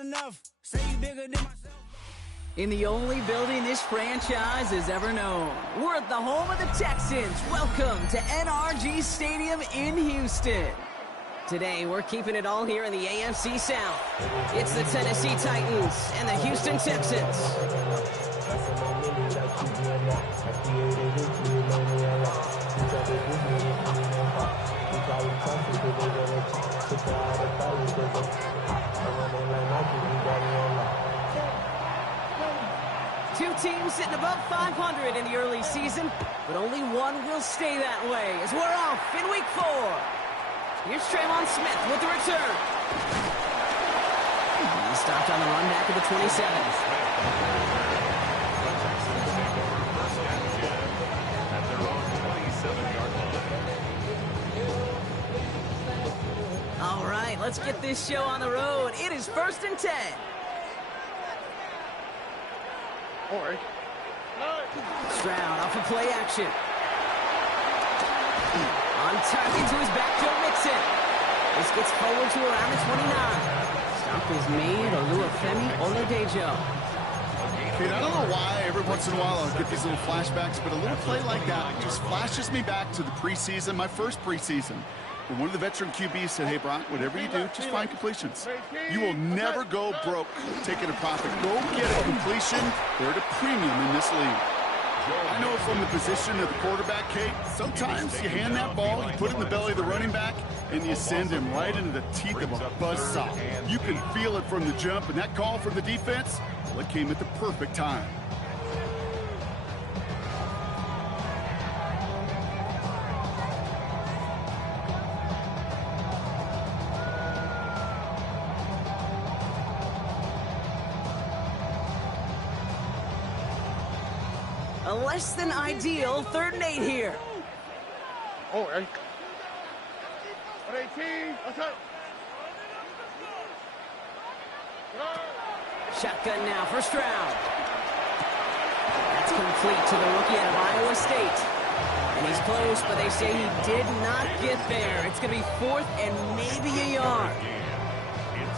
enough. Say you bigger than myself. In the only building this franchise has ever known, we're at the home of the Texans. Welcome to NRG Stadium in Houston. Today, we're keeping it all here in the AFC South. It's the Tennessee Titans and the Houston Texans. Two teams sitting above 500 in the early season, but only one will stay that way as we're off in week 4. Here's Tremon Smith with the return. He stopped on the run back of the 27. All right, let's get this show on the road. It is 1st and 10. Stroud off of play action. On target to his back, Joe Mixon. This gets forward to around the 29. Stop is made, Oluwafemi Oladejo. Dude, I don't know why every once in a while I'll get these little flashbacks, but a little play like that just flashes me back to the preseason, my first preseason. When one of the veteran QBs said, hey, Brock, whatever you do, just find completions. You will never go broke taking a profit. Go get a completion. They're at a premium in this league. I know from the position of the quarterback, Kate, sometimes you hand that ball, you put it in the belly of the running back, and you send him right into the teeth of a buzzsaw. You can feel it from the jump, and that call from the defense, well, it came at the perfect time. A less than ideal 3rd and 8 here. Shotgun now for Stroud. That's complete to the rookie out of Iowa State. And he's close, but they say he did not get there. It's going to be 4th and maybe a yard.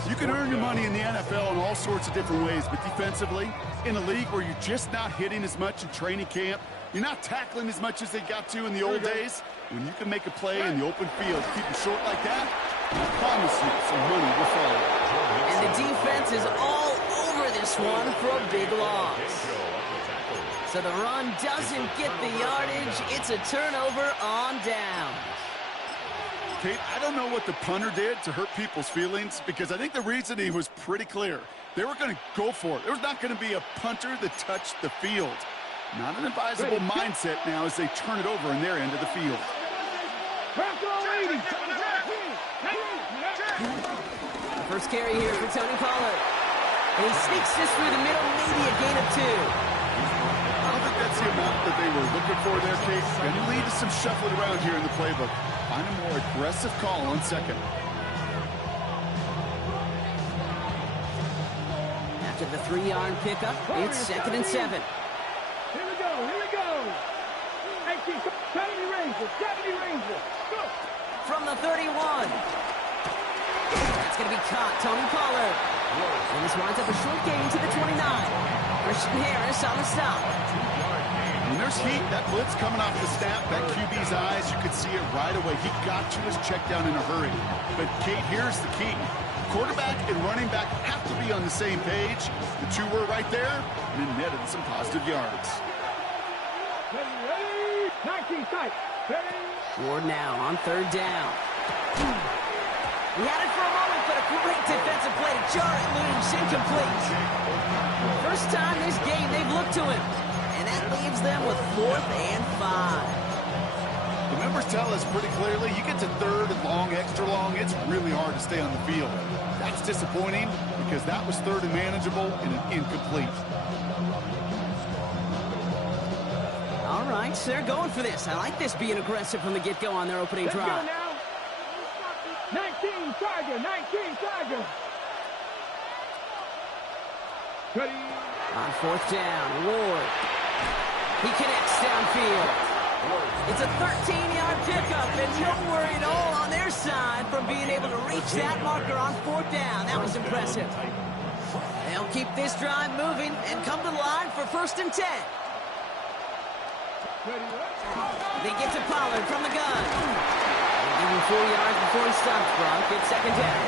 You can earn your money in the NFL in all sorts of different ways, but defensively, in a league where you're just not hitting as much in training camp, you're not tackling as much as they got to in the old days, when you can make a play in the open field, keep it short like that, I promise you some money will follow. And the defense is all over this one for a big loss. So the run doesn't get the yardage. It's a turnover on down. Kate, I don't know what the punter did to hurt people's feelings, because I think the reasoning was pretty clear. They were going to go for it. There was not going to be a punter that touched the field. Not an advisable mindset now as they turn it over in their end of the field. The first carry here for Tony Pollard. And he sneaks this through the middle, maybe a gain of 2. I don't think that's the amount that they were looking for there, Kate. Going to lead to some shuffling around here in the playbook. Find a more aggressive call on 2nd. After the 3-yard pickup, it's 2nd and 7. Here we go. 18, 70 Rangers. Go. From the 31. That's going to be caught, Tony Pollard. And this winds up a short gain to the 29. Christian Harris on the stop. When there's heat, that blitz coming off the snap, that QB's eyes, you could see it right away. He got to his check down in a hurry. But, Kate, here's the key. Quarterback and running back have to be on the same page. The two were right there, and it netted some positive yards. Ready, 19 tight. Ward now on 3rd down. He had it for a moment, but a great defensive play to jar it loose, incomplete. First time this game they've looked to him, and that leaves them with 4th and 5. The numbers tell us pretty clearly, you get to 3rd and long, extra long, it's really hard to stay on the field. That's disappointing because that was 3rd and manageable and an incomplete. All right, so they're going for this. I like this being aggressive from the get-go on their opening drive. Let's go now. 19 Tiger. Ready. On 4th down, Ward. He connects downfield. It's a 13-yard pickup, and no worry at all on their side from being able to reach that marker on 4th down. That was impressive. They'll keep this drive moving and come to the line for 1st and 10. They get to Pollard from the gun. They give him 4 yards before he stops, Brock. It's 2nd down.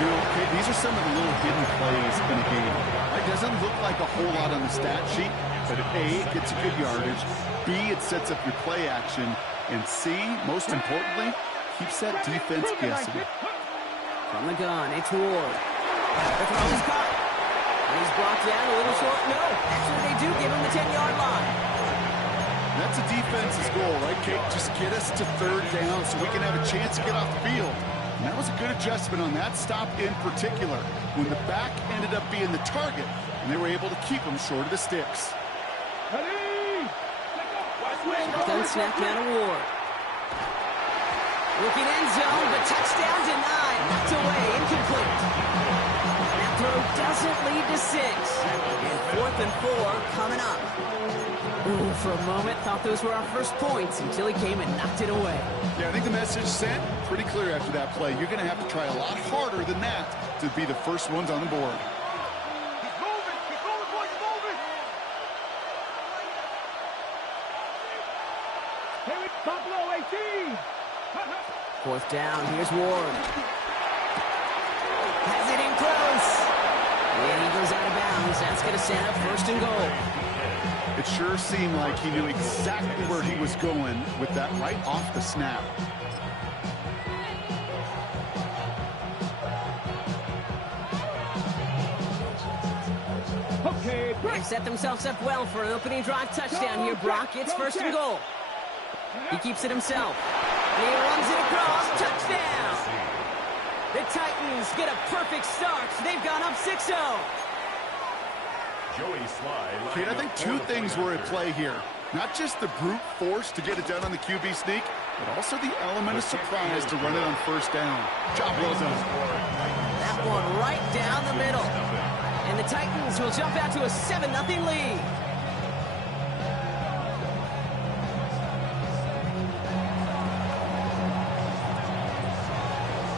You know, okay, these are some of the little hidden plays in a game. It doesn't look like a whole lot on the stat sheet, but A, it gets a good yardage, B, it sets up your play action, and C, most importantly, keeps that defense guessing. From the gun, it's Ward. The throw is caught. And he's blocked down a little short. No, actually they do give him the 10-yard line. That's a defense's goal, right, Kate? Just get us to 3rd down so we can have a chance to get off the field. And that was a good adjustment on that stop in particular, when the back ended up being the target, and they were able to keep him short of the sticks. Gun snap down to Ward. Looking end zone, but touchdown denied. Knocked away, incomplete. That throw doesn't lead to 6. And 4th and 4 coming up. Ooh, for a moment, thought those were our first points until he came and knocked it away. Yeah, I think the message sent pretty clear after that play. You're going to have to try a lot harder than that to be the first ones on the board. Keep moving, boys, moving. Here we top low, 18. 4th down, here's Ward. Has it in close. And he goes out of bounds. That's going to set up 1st and goal. It sure seemed like he knew exactly where he was going with that right off the snap. Okay, They've set themselves up well for an opening drive touchdown here, Brock. It's 1st and goal. He keeps it himself. He runs it across. Touchdown! The Titans get a perfect start. They've gone up 6-0. Kate, I think 2 things were at play here. Not just the brute force to get it done on the QB sneak, but also the element of surprise to run it on 1st down. Job well done. That one right down the middle. And the Titans will jump out to a 7-0 lead.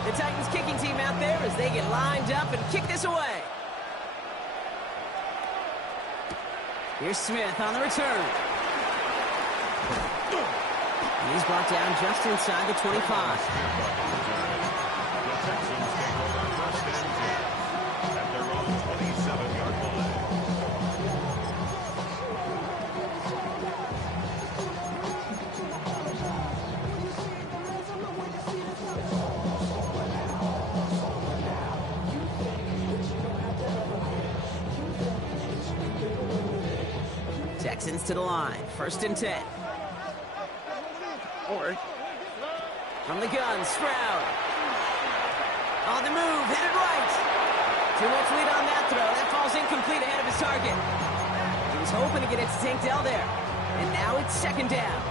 The Titans kicking team out there as they get lined up and kick this away. Here's Smith on the return. He's brought down just inside the 25. Texans to the line. 1st and 10. From the gun, Stroud. On the move, headed right. Too much lead on that throw. That falls incomplete ahead of his target. He was hoping to get it to Tank Dell there. And now it's 2nd down.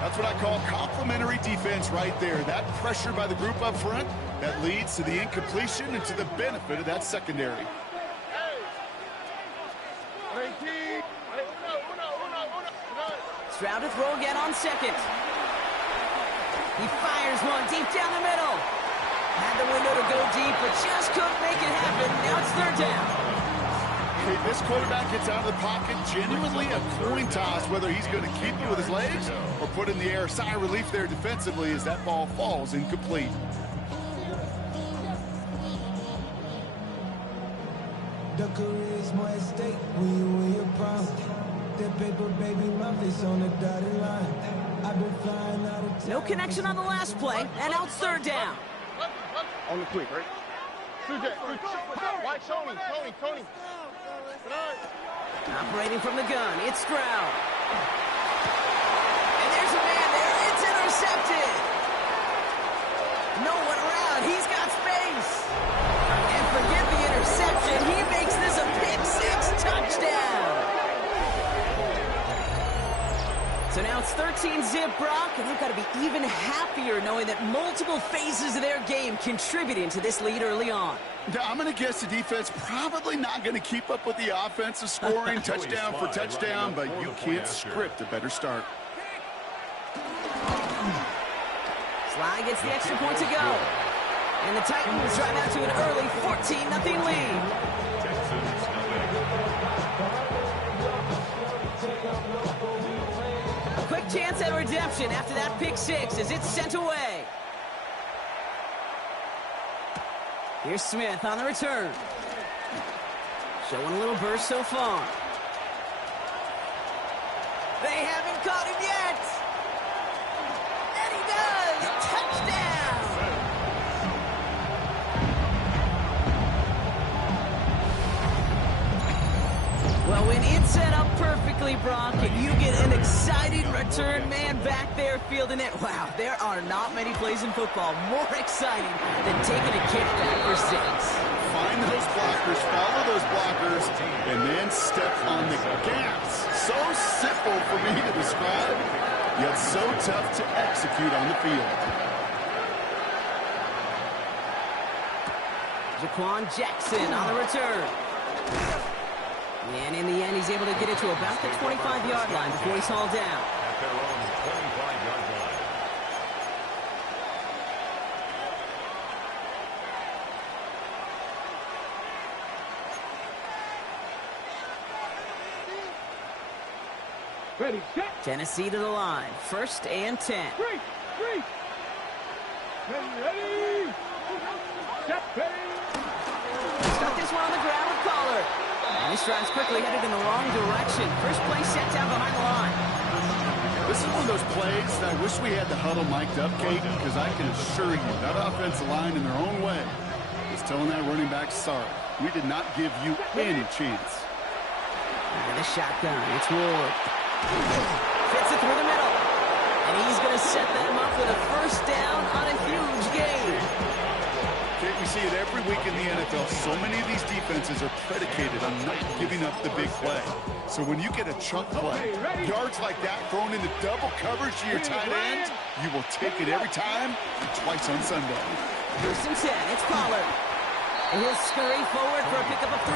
That's what I call complimentary defense right there. That pressure by the group up front, that leads to the incompletion and to the benefit of that secondary. Stroud to throw again on 2nd. He fires one deep down the middle. Had the window to go deep, but just couldn't make it happen. Now it's 3rd down. Okay, this quarterback gets out of the pocket, genuinely a coin toss, whether he's going to keep it with his legs or put in the air. Sigh of relief there defensively as that ball falls incomplete. The career is more at stake when you're proud. That paper, baby, my face on the dotted line. I've been flying out of town. No connection on the last play, and now it's 3rd down. On the quick, right? White, Tony. Operating from the gun, it's Stroud. And there's a man there. It's intercepted. No one around. He's got space. And forget the interception. He makes this a pick-6 touchdown. So now it's 13-zip, Brock, and they've got to be even happier knowing that multiple phases of their game contributing to this lead early on. I'm going to guess the defense probably not going to keep up with the offensive scoring touchdown for touchdown, but you can't script a better start. Sly gets the extra point to go. And the Titans drive out to an early 14-0 lead. reception after that pick six as it's sent away. Here's Smith on the return. Showing a little burst so far. They haven't caught him yet. And he does. Touchdown. Well, when it's set up perfectly, Brock, and you get an exciting return man back there fielding it, wow, there are not many plays in football more exciting than taking a kick back for six. Find those blockers, follow those blockers, and then step on the gas. So simple for me to describe, yet so tough to execute on the field. Jaquan Jackson on the return. And in the end, he's able to get it to about the 25-yard line before he's hauled down. At their own 25-yard line. Ready, set. Tennessee to the line. 1st and 10. Three. Ready. Set, ready. Stuck this one on the ground with Pollard. And he strides quickly, headed in the wrong direction. First play set down behind the line. This is one of those plays that I wish we had the huddle mic'd up, Kate, because I can assure you that offensive line in their own way is telling that running back, sorry, we did not give you any chance. And the shotgun, it's Ward. Fits it through the middle. And he's going to set them up with a first down on a huge gain. Kate, we see it every week in the NFL. So many of these defenses are predicated on not giving up the big play. So when you get a chunk play, yards like that thrown into double coverage to your tight end, you will take it every time and twice on Sunday. 1st and 10, it's Pollard. And he'll scurry forward for a pickup of 3.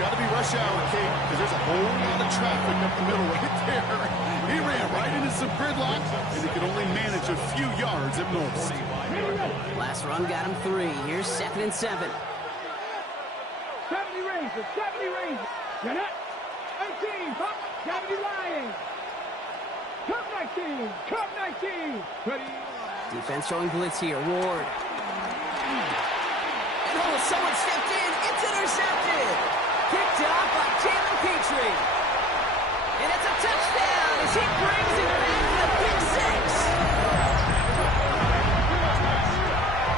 Got to be rush hour, Kate, because there's a whole lot of traffic up the middle right there. He ran right into some gridlock, and he could only manage a few yards at most. Last run got him 3. Here's 2nd and 7. 70 Rangers. You're not 18. Pop. 70 Lions. Cup 19. Ready. Defense showing blitz here. Ward. And oh, someone stepped in. It's intercepted. Picked up by Jalen Petrie. And it's a touchdown as he brings it back to the pick six.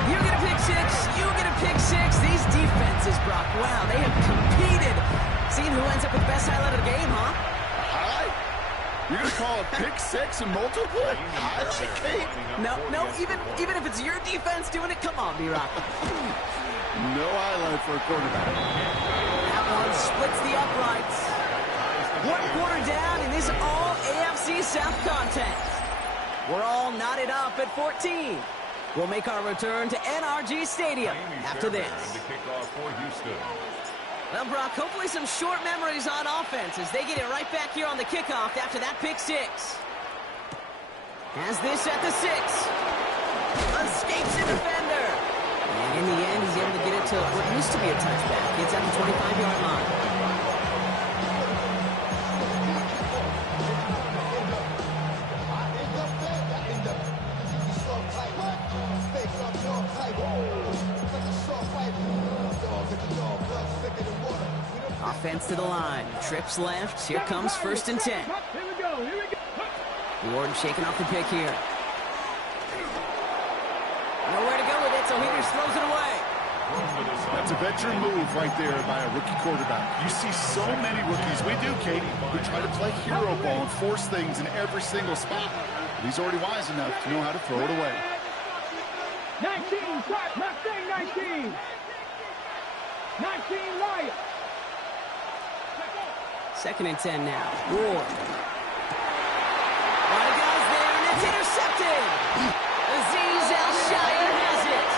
You get a pick six. You get a pick six. These defenses, Brock, wow, they have competed. Seeing who ends up with the best highlight of the game, huh? Highlight? You're going to call a pick six and multiple? Highlight, Kate? No, even if it's your defense doing it, come on, B-Rock. No highlight for a quarterback. That one splits the uprights. 1 quarter down in this all-AFC South contest. We're all knotted up at 14. We'll make our return to NRG Stadium after this. To kick off for Houston. Well, Brock, hopefully some short memories on offense as they get it right back here on the kickoff after that pick six. Has this at the 6. Escapes the defender. And in the end, he's able to get it to what used to be a touchback. It's at the 25-yard line. Offense to the line. Trips left. Here comes 1st and 10. Here we go. Ward shaking off the pick here. Nowhere to go with it, so he just throws it away. That's a veteran move right there by a rookie quarterback. You see so many rookies, we do, Katie, who try to play hero ball and force things in every single spot. But he's already wise enough to know how to throw it away. 19, start, Mustang 19. 19 Lions. 2nd and 10 now. Ward. A lot of guys there, and it's intercepted. Azeez Al-Shaair has it.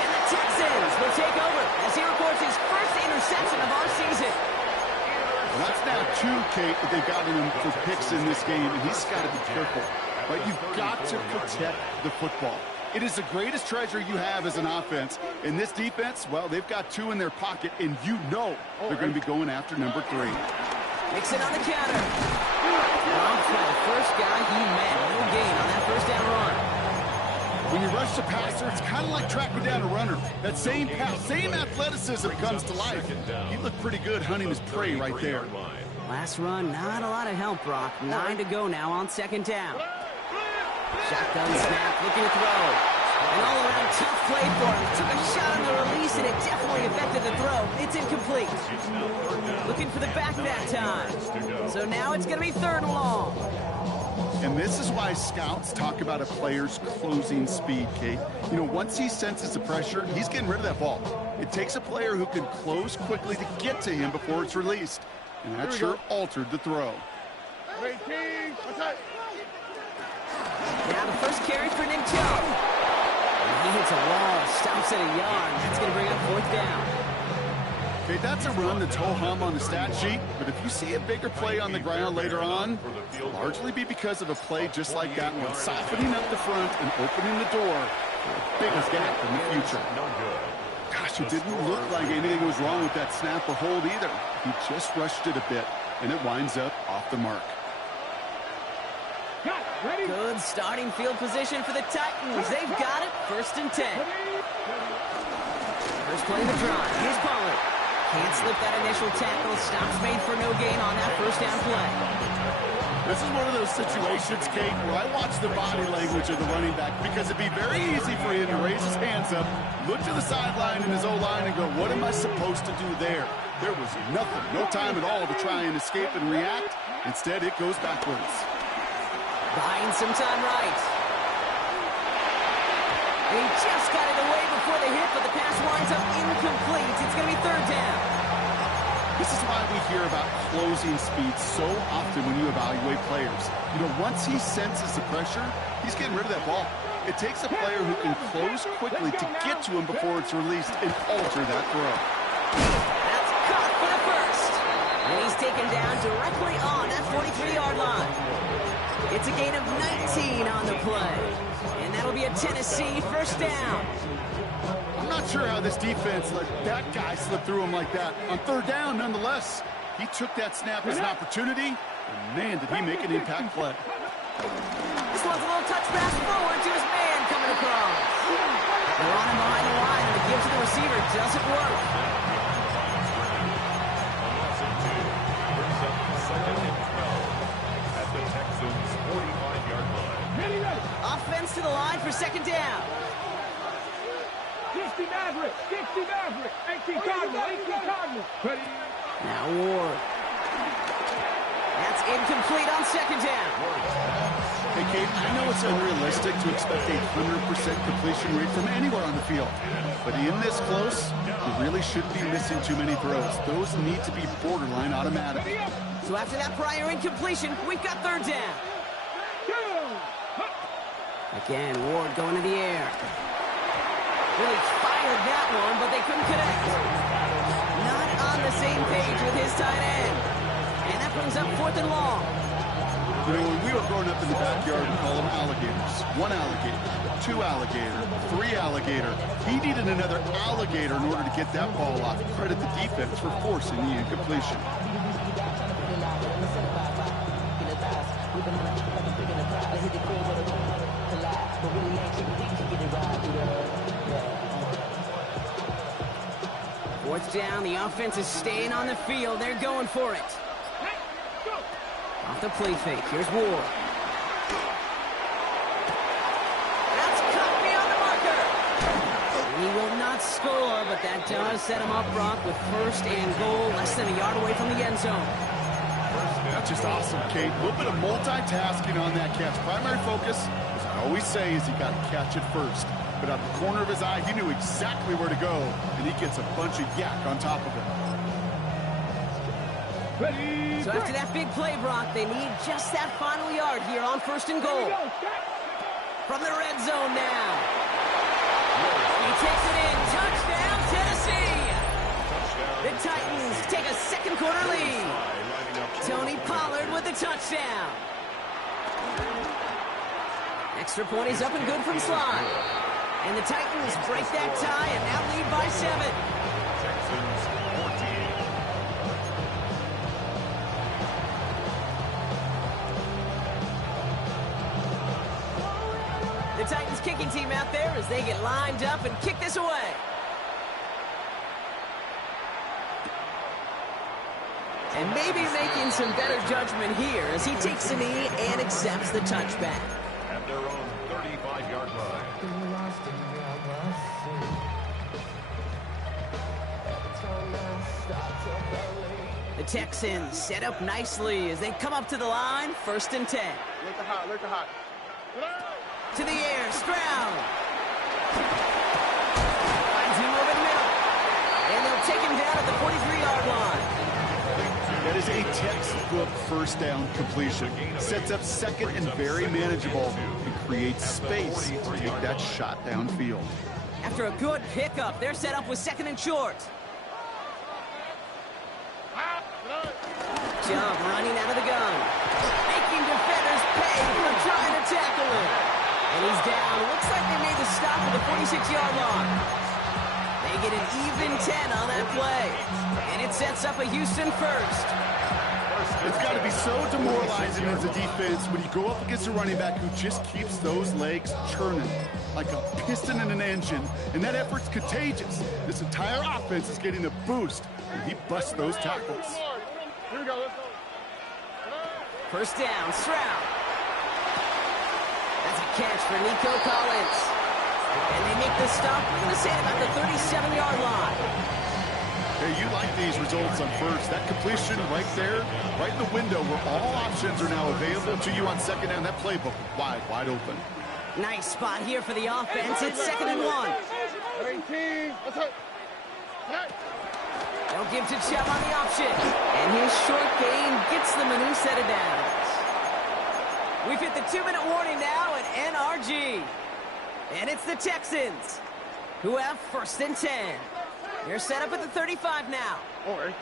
And the Texans will take over as he records his first interception of our season. Well, that's now 2, Kate, that they've gotten him for picks in this game, and he's got to be careful. But you've got to protect the football. It is the greatest treasure you have as an offense. In this defense, well, they've got 2 in their pocket, and you know they're going to be going after number 3. Mixon on the counter. Romped by the first guy he met. No gain on that first down run. When you rush the passer, it's kind of like tracking down a runner. That same pass, same athleticism comes to life. He looked pretty good hunting his prey right there. Last run, not a lot of help, Brock. 9 to go now on second down. Shotgun snap, looking to throw. An all-around tough play for him. Took a shot on the release, and it definitely affected the throw. It's incomplete. Looking for the back that time. So now it's going to be 3rd and long. And this is why scouts talk about a player's closing speed, Kate. You know, once he senses the pressure, he's getting rid of that ball. It takes a player who can close quickly to get to him before it's released. And that sure altered the throw. Now the first carry for Nick Chubb. He hits a wall, stops at a yard. That's going to bring up 4th down. Okay, that's a run that's ho-hum on the stat sheet, but if you see a bigger play on the ground later on, it'll largely be because of a play just like that one, softening up the front and opening the door for a bigger gap in the future. Gosh, it didn't look like anything was wrong with that snap or hold either. He just rushed it a bit, and it winds up off the mark. Good starting field position for the Titans. They've got it. 1st and 10. First play of the drive. Here's Pollard. Can't slip that initial tackle. Stops made for no gain on that first down play. This is one of those situations, Kate, where I watch the body language of the running back because it'd be very easy for him to raise his hands up, look to the sideline in his O-line and go, what am I supposed to do there? There was nothing, no time at all to try and escape and react. Instead, it goes backwards. Buying some time right. He just got it away before the hit, but the pass winds up incomplete. It's going to be 3rd down. This is why we hear about closing speed so often when you evaluate players. You know, once he senses the pressure, he's getting rid of that ball. It takes a player who can close quickly to get to him before it's released and alter that throw. That's caught for the first. And he's taken down directly on that 43-yard line. It's a gain of 19 on the play. And that'll be a Tennessee first down. I'm not sure how this defense let that guy slip through him like that. On 3rd down, nonetheless, he took that snap as an opportunity, and man, did he make an impact play. This one's a little touch pass forward to his man coming across. They're on him behind the line, and the give to the receiver doesn't work. Offense to the line for 2nd down. 60 Maverick, 60 Maverick, 18 Cardinal, 18 Cardinal. Now Ward. That's incomplete on 2nd down. Hey, Kate, I know it's unrealistic to expect a 100% completion rate from anywhere on the field. But in this close, you really shouldn't be missing too many throws. Those need to be borderline automatic. So after that prior incompletion, we've got 3rd down. Again, Ward going to the air. Really fired that one, but they couldn't connect. Not on the same page with his tight end. And that brings up 4th and long. You know, when we were growing up in the backyard, we call them alligators. 1 alligator, 2 alligator, 3 alligator. He needed another alligator in order to get that ball off. Credit the defense for forcing the incompletion. Fourth down, the offense is staying on the field. They're going for it. Off the play fake, here's Ward. That's cut beyond the marker. He will not score, but that does set him up, Brock, with 1st and goal, less than a yard away from the end zone. That's just awesome, Kate. A little bit of multitasking on that catch. Primary focus, as I always say, is you got to catch it first. But out the corner of his eye, he knew exactly where to go, and he gets a bunch of yak on top of it. So after that big play, Brock, they need just that final yard here on 1st and goal. From the red zone now. He takes it in. Touchdown, Tennessee. The Titans take a 2nd quarter lead. Tony Pollard with the touchdown. Extra point is up and good from Slide. And the Titans break that tie and now lead by 7. Texans 14. as they get lined up and kick this away. And maybe making some better judgment here as he takes the knee and accepts the touchback. At their own 35-yard line. The Texans set up nicely as they come up to the line, 1st and 10. Look hot. To the air, Stroud. Finds him over the middle. And they'll take him down at the 43-yard line. That is a textbook first down completion. Sets up second and very manageable and creates space to take that shot downfield. After a good pickup, they're set up with 2nd and short. Jump running out of the gun. Making defenders pay for trying to tackle him. And he's down. Looks like they made the stop at the 46-yard line. They get an even 10 on that play. And it sets up a Houston first. It's got to be so demoralizing as a defense when you go up against a running back who just keeps those legs churning like a piston in an engine. And that effort's contagious. This entire offense is getting a boost when he busts those tackles. Here we go. Let's go. First down, Stroud. That's a catch for Nico Collins. And they make the stop, we're going to say, about the 37-yard line. Hey, you like these results on first. That completion right there, right in the window where all options are now available to you on 2nd down. That playbook wide open. Nice spot here for the offense. It's 2nd and 1. 18. Let's go. They'll give to Chubb on the option. And his short gain gets them a new set of downs. We've hit the 2-minute warning now at NRG. And it's the Texans who have 1st and 10. They're set up at the 35 now. All right.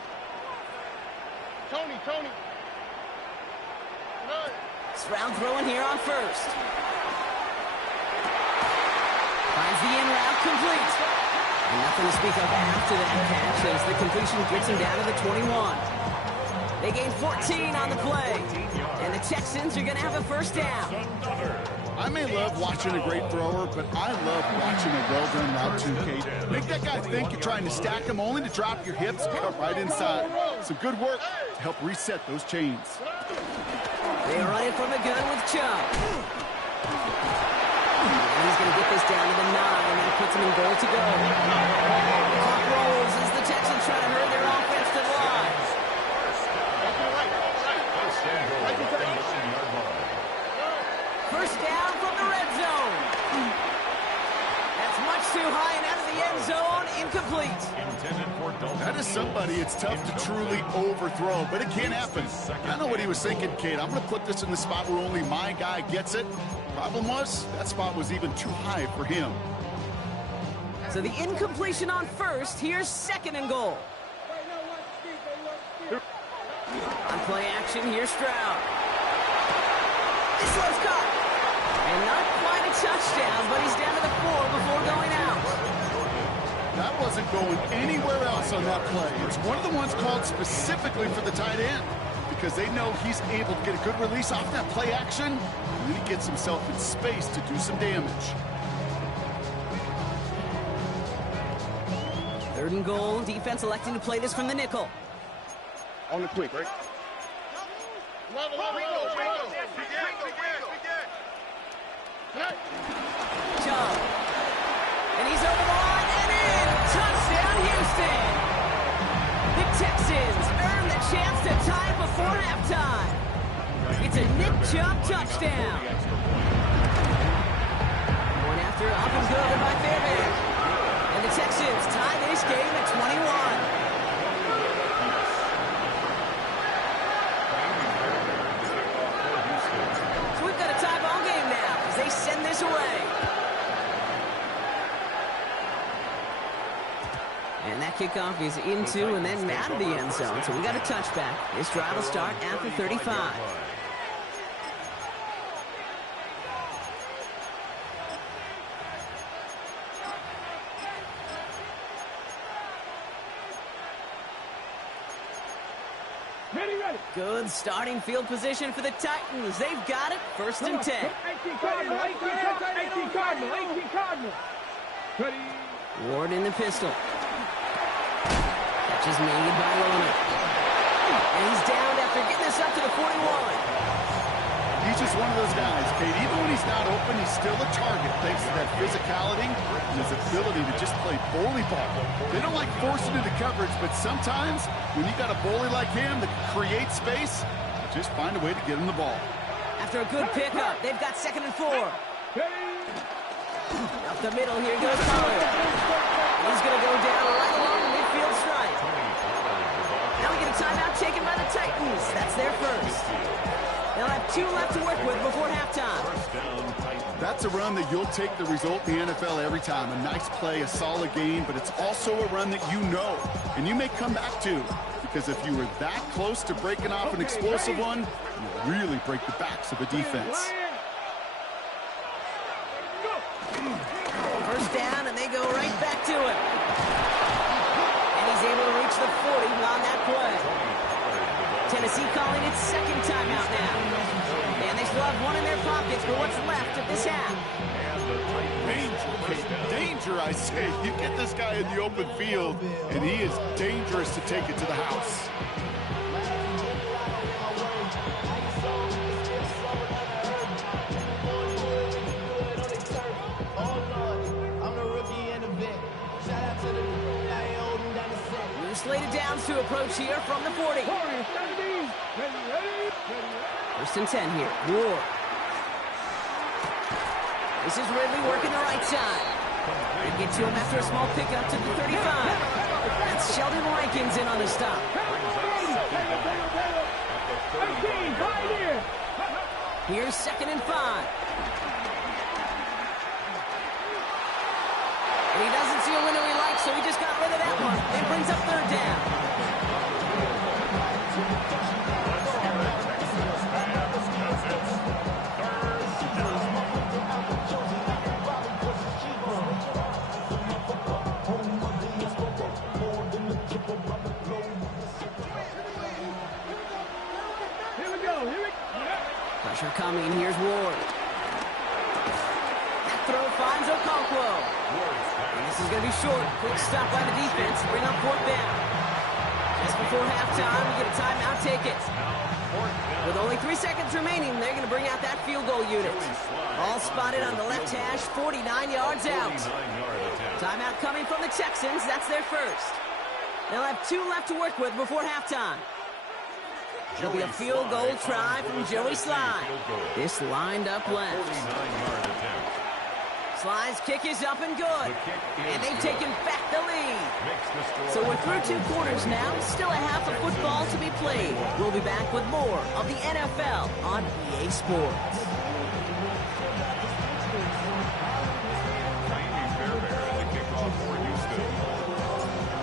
Tony. Stroud throwing here on 1st. Finds the in route complete. And nothing to speak of after that catch as the completion gets him down to the 21. They gain 14 on the play. And the Texans are going to have a 1st down. I may love watching a great thrower, but I love watching a well-done route too, Kate. Make that guy think you're trying to stack him only to drop your hips and cut right inside. Some good work to help reset those chains. They run it from the gun with Chubb. And he's going to get this down to the 9, and that puts him in goal to go. The clock rolls as the Texans try to hurry their offense to the line. First down from the red zone. That's much too high and out of the end zone. Incomplete. That is somebody it's tough to truly overthrow, but it can happen. I know what he was thinking, Kate. I'm going to put this in the spot where only my guy gets it. Problem was, that spot was even too high for him. So the incompletion on 1st. Here's 2nd and goal. On play action, here's Stroud. This one's caught. And not quite a touchdown, but he's down to the 4 before going out. That wasn't going anywhere else on that play. It's one of the ones called specifically for the tight end because they know he's able to get a good release off that play action, and then he gets himself in space to do some damage. 3rd and goal. Defense electing to play this from the nickel. On the quick, right? Chubb. And he's over the line and in. Touchdown, Houston. The Texans earn the chance to tie before halftime. It's a Nick Chubb touchdown. One after, up and good by Fairbairn. And the Texans tie this game at 21. So we've got a tie ball game now as they send this away. And that kickoff is into and then out of the end zone. So we got a touchback. This drive will start at the 35. Ready. Good starting field position for the Titans. They've got it. First and 10. 18 Cardinal. Ready. Ward in the pistol. Catch is made by Lohner. And he's downed after getting this up to the 41. He's just one of those guys, Kate. Even when he's not open, he's still a target thanks to that physicality and his ability to just play bully ball. They don't like forcing into coverage, but sometimes when you got a bully like him that can create space, just find a way to get him the ball. After a good pickup, they've got 2nd and 4. Up the middle, here goes Pollard. He's going to go down right along the midfield stripe. Now we get a timeout taken by the Titans. That's their first. They'll have 2 left to work with before halftime. That's a run that you'll take the result in the NFL every time. A nice play, a solid game, but it's also a run that you know, and you may come back to, because if you were that close to breaking off an explosive one, you really break the backs of a defense. First down, and they go right back to it. And he's able to reach the 40 on that play. Tennessee calling its 2nd timeout now. And they still have 1 in their pockets for what's left of this half. Danger, I say. You get this guy in the open field, and he is dangerous to take it to the house. Slated downs to approach here from the 40. First and 10 here. Ward. This is Ridley working the right side. They get to him after a small pickup to the 35. That's Sheldon Rankins in on the stop. Here's 2nd and 5. And he doesn't see a window he likes, so he just got rid of that one. It brings up 3rd down. Here we go. Pressure coming. Here's Ward. That throw finds Okonkwo. And this is going to be short. Quick stop by the defense. Bring up 4th down. Just before halftime, we get a timeout ticket. With only 3 seconds remaining, they're going to bring out that field goal unit. All spotted on the left hash, 49 yards out. Timeout coming from the Texans. That's their first. They'll have 2 left to work with before halftime. It'll be a field goal try from Joey Slye. This lined up left. Sly's kick is up and good. And they've taken back the lead. So we're through 2 quarters now. Still a half of football to be played. We'll be back with more of the NFL on EA Sports.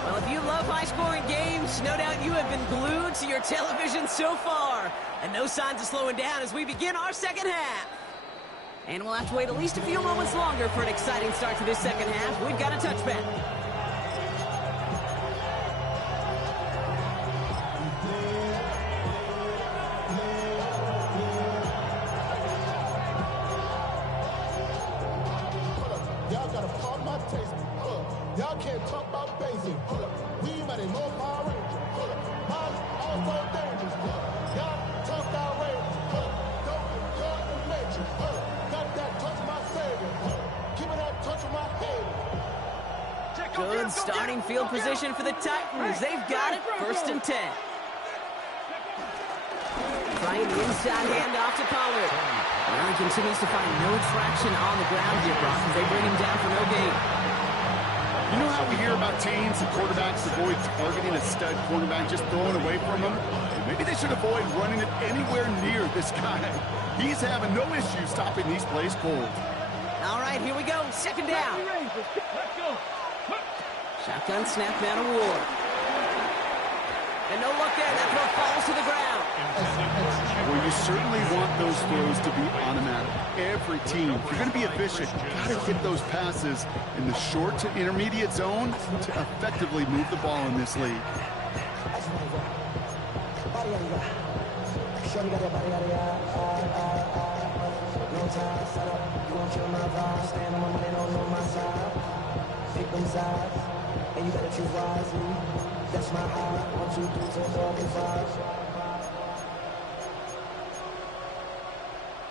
Well, if you love high-scoring games, no doubt you have been glued to your television so far. And no signs of slowing down as we begin our second half. And we'll have to wait at least a few moments longer for an exciting start to this second half. We've got a touchback. Y'all gotta pardon my taste. Y'all can't talk about basic. We might have no Power Ranger. Molly also dangerous. Y'all talk outrageous. Don't your dimension. Got that touch my savior. Give me that touch of my head. Good starting field position for the Titans. They've got it. First and 10. Trying the inside handoff to Pollard. Well, he continues to find no traction on the ground here, Brock, as they bring him down for no gain. You know how we hear about teams and quarterbacks avoid targeting a stud cornerback, just throwing away from him? Maybe they should avoid running it anywhere near this guy. He's having no issue stopping these plays cold. All right, here we go. Second down. Let's go. Shotgun snap down to Ward. And no look there. That throw falls to the ground. Well, you certainly want those throws to be automatic. Every team, if you're going to be efficient, you got to hit those passes in the short to intermediate zone to effectively move the ball in this league. Shorty got that body, no time, set up, you won't kill my vibe. Stand on my money, don't know my side. Pick them sides, and you better choose wisely. That's my high. 1, 2, 3, 4, 5.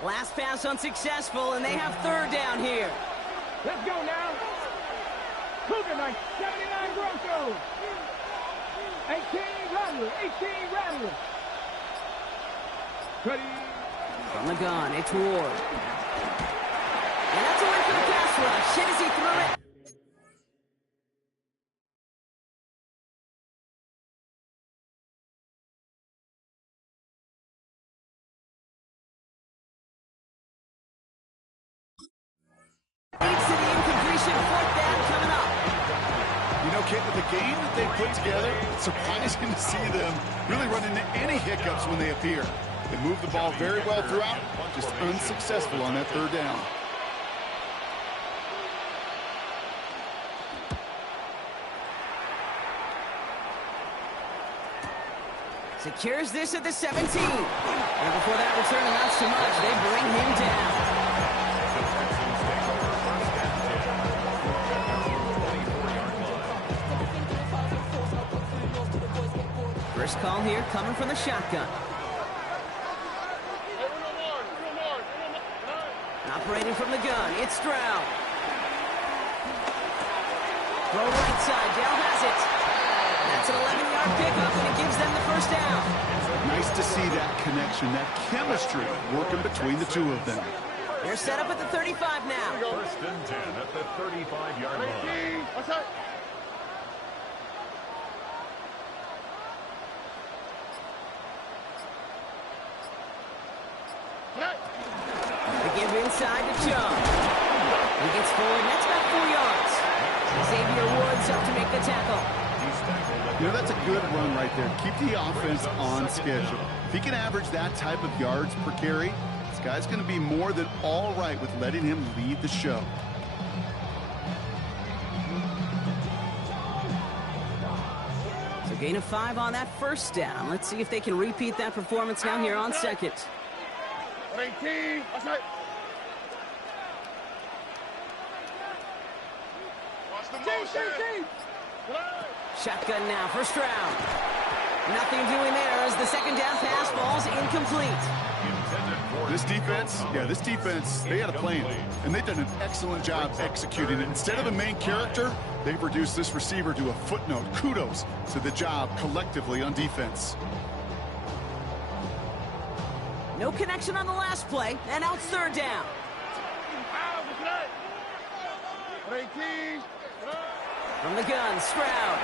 Last pass unsuccessful, and they have third down here. Let's go now. Cougar Knight, 79 Broncos. 18 Rattlers, 18 Rattlers. Ready. From the gun, it's Ward. And that's a win for the pass rush. Shit as he threw it. Leads to the incompletion. Fourth down coming up. You know, Kate, with the game that they put together, it's surprising to see them really run into any hiccups when they appear. They move the ball very well throughout, just unsuccessful on that third down. Secures this at the 17. And before that return amounts to much, they bring him down. First call here coming from the shotgun. Operating from the gun, it's Stroud. Throw right side, Dell has it. That's an 11-yard pickup, and it gives them the first down. Nice to see that connection, that chemistry working between the two of them. They're set up at the 35 now. First and 10 at the 35-yard line. What's that? They give inside to Chung. He gets forward, that's about 4 yards. Xavier Woods up to make the tackle. You know, that's a good run right there. Keep the offense on schedule. If he can average that type of yards per carry, this guy's going to be more than all right with letting him lead the show. So gain of 5 on that first down. Let's see if they can repeat that performance now here on second. 18. What's that? Watch the motion. Shotgun now for Stroud. Nothing doing there as the second down pass falls incomplete. This defense, they had a plan, and they've done an excellent job executing it. Instead of a main character, they've reduced this receiver to a footnote. Kudos to the job collectively on defense. No connection on the last play, and now it's third down. From the gun, Stroud.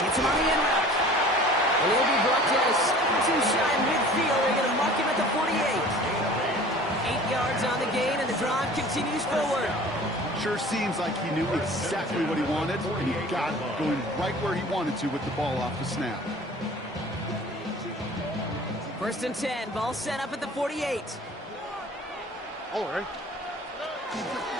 Gets him on the in route. And he'll be brought down too shy midfield. They're going to mark him at the 48. 8 yards on the gain, and the drive continues forward. Sure seems like he knew exactly what he wanted, and he got it going right where he wanted to with the ball off the snap. First and 10, ball set up at the 48. All right.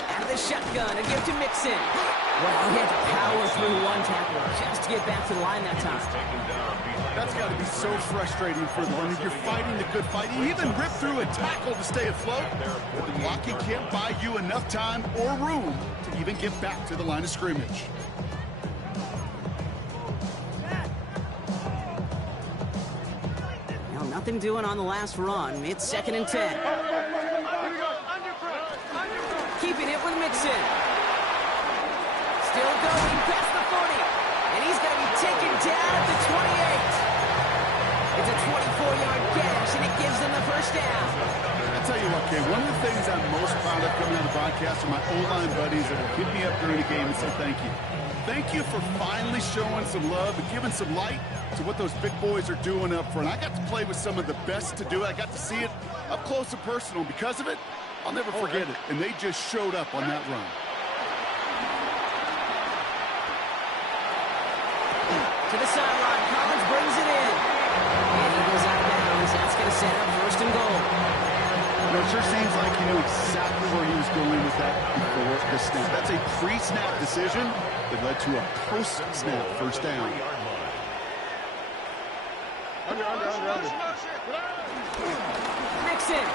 Out of the shotgun, a give to Mixon. Well, he had to power through one tackle just to get back to the line that time. That's got to be so frustrating for the runner. You're fighting the good fight. You even rip through a tackle to stay afloat, but the blocking can't buy you enough time or room to even get back to the line of scrimmage. Well, nothing doing on the last run. It's second and 10. Keeping it with Mixon. Still going past the 40. And he's going to be taken down at the 28. It's a 24-yard catch, and it gives them the first down. I'll tell you what, Kay, one of the things I'm most proud of coming on the broadcast are my O-line buddies that will hit me up during the game and say thank you. Thank you for finally showing some love and giving some light to what those big boys are doing up front. I got to play with some of the best to do it. I got to see it up close and personal. Because of it, I'll never forget it. And they just showed up on that run. To the sideline, Collins brings it in. And he goes out of bounds. That's going to set up first and goal. You know, it sure seems like he knew exactly where he was going with that before the snap. That's a pre-snap decision that led to a post-snap first down. Mixon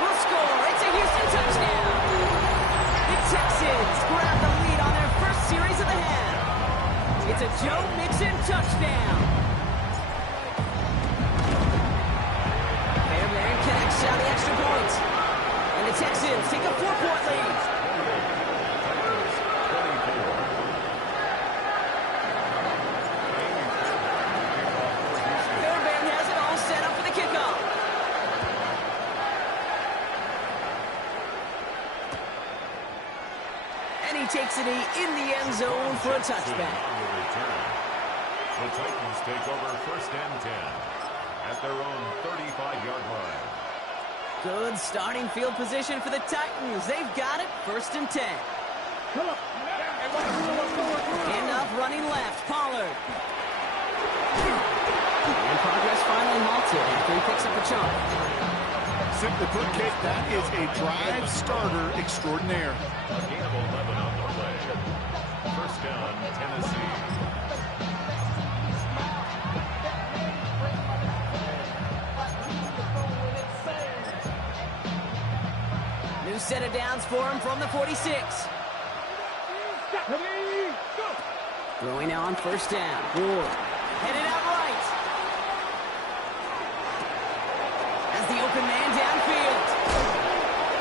will score. It's a Houston touchdown. The Texans grab the lead on their first series of the half. It's a Joe Mixon touchdown. Fairbairn connects on the extra point. And the Texans take a 4-point lead. Fairbairn has it all set up for the kickoff. And he takes it in the end zone for a touchback. The Titans take over first and 10 at their own 35-yard line. Good starting field position for the Titans. They've got it, first and 10. Enough running left, Pollard. And progress finally halted after he picks up a chunk. Simply put, Kate, that is a drive starter extraordinaire. A gain of 11 on the play. First down, Tennessee. New set of downs for him from the 46. Throwing now on first down. Ward headed out right. As the open man downfield.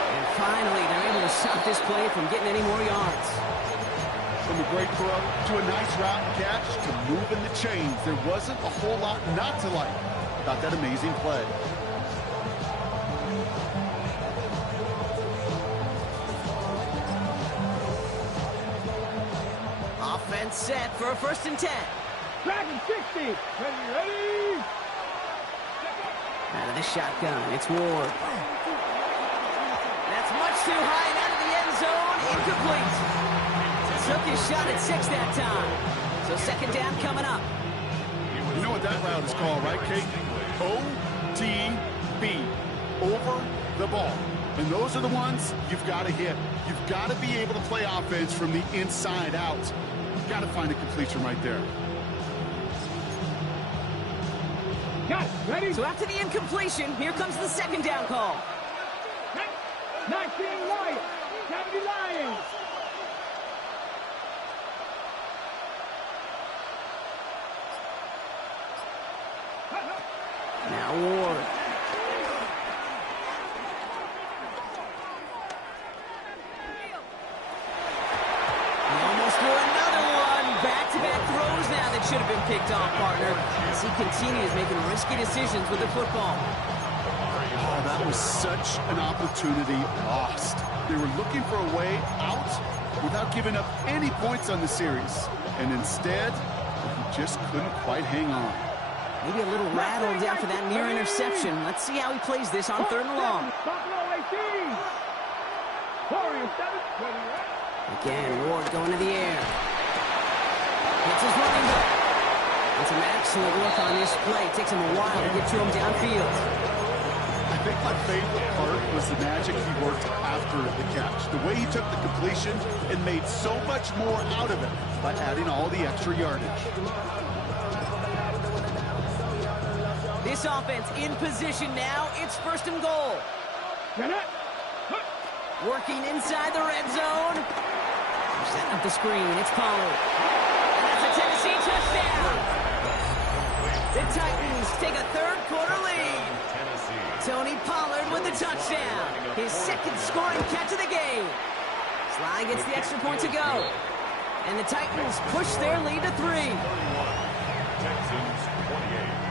And finally, they're able to stop this play from getting any more yards. From a great throw to a nice route catch to moving the chains. There wasn't a whole lot not to like about that amazing play. Offense set for a first and 10. Dragon 60. Ready? Out of the shotgun, it's Ward. That's much too high and out of the end zone. Incomplete. Took his shot at 6 that time. So second down coming up. You know what that route is called, right, Kate? OTB. Over the ball. And those are the ones you've got to hit. You've got to be able to play offense from the inside out. You've got to find a completion right there. Got it. Ready? So after the incompletion, here comes the second down call. 19 Lions. 70 Lions. Now Ward. He almost threw another one. Back-to-back throws now that should have been picked off, partner. As he continues making risky decisions with the football. Oh, that was such an opportunity lost. They were looking for a way out without giving up any points on the series. And instead, he just couldn't quite hang on. Maybe a little rattled after that near interception. Let's see how he plays this on third and long. Buffalo 18. Warriors 7. Again, Ward going to the air. Hits his running back. And some excellent work on this play. Takes him a while to get to him downfield. I think my favorite part was the magic he worked after the catch. The way he took the completion and made so much more out of it by adding all the extra yardage. This offense in position now. It's first and goal. Working inside the red zone. They're setting up the screen. It's Pollard. And that's a Tennessee touchdown. The Titans take a third-quarter lead. Tony Pollard with the touchdown. His second scoring catch of the game. Sly gets the extra point to go. And the Titans push their lead to 3. Texans 28.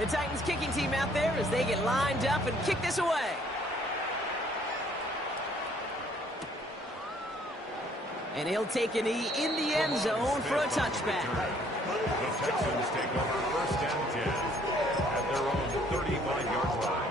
The Titans kicking team out there as they get lined up and kick this away. And he'll take a knee in the end zone for a touchback. The Texans take over first and 10 at their own 35-yard line.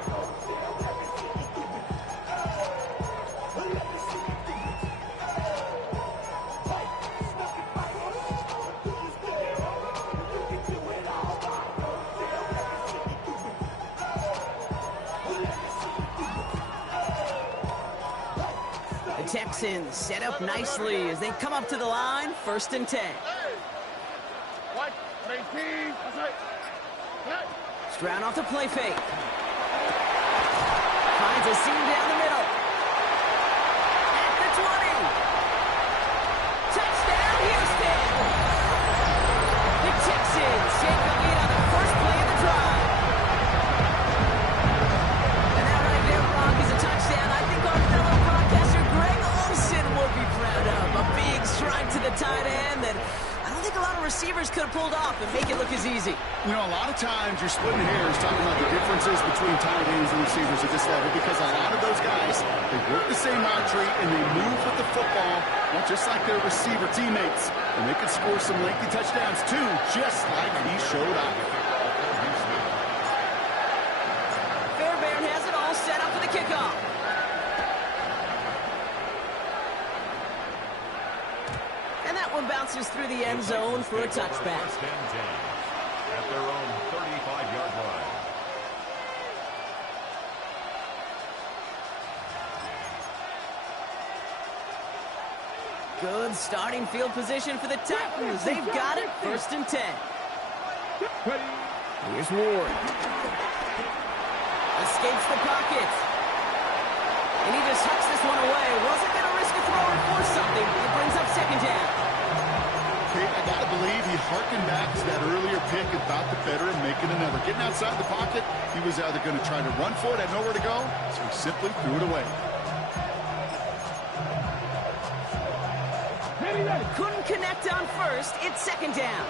Texans set up nicely as they come up to the line, 1st and 10. What? 18. That's right. Stroud off the play fake. Finds a seam down the middle. At the 20. Touchdown, Houston! The Texans take the lead on the first play of the drive. And that right there, Brock, is a touchdown I think our fellow broadcaster Greg Olsen will be proud of. A big strike to the tight end that I don't think a lot of receivers could have pulled off and make it look as easy. You know, a lot of times you're splitting hairs talking about the differences between tight ends and receivers at this level because a lot of those guys, they work the same route tree and they move with the football, well, just like their receiver teammates. And they can score some lengthy touchdowns too, just like he showed up. Fairbairn has it all set up for the kickoff. And that one bounces through the end zone for a touchback. 1st and 10 at their own 35-yard line. Good starting field position for the Titans. They've got it, 1st and 10. Here's Ward. Escapes the pocket. And he just hucks this one away. Wasn't going to risk a throw or force something. It brings up 2nd down. Okay, I got to believe he harkened back to that earlier pick about the veteran making another. Getting outside the pocket, he was either going to try to run for it, had nowhere to go, so he simply threw it away. Couldn't connect on 1st. It's 2nd down.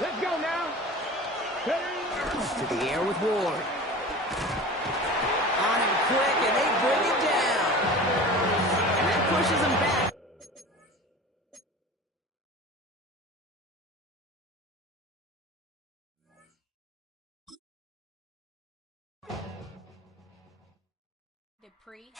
Let's go now. To the air with Ward. On him quick, and they bring him down. And that pushes him back. Dupree.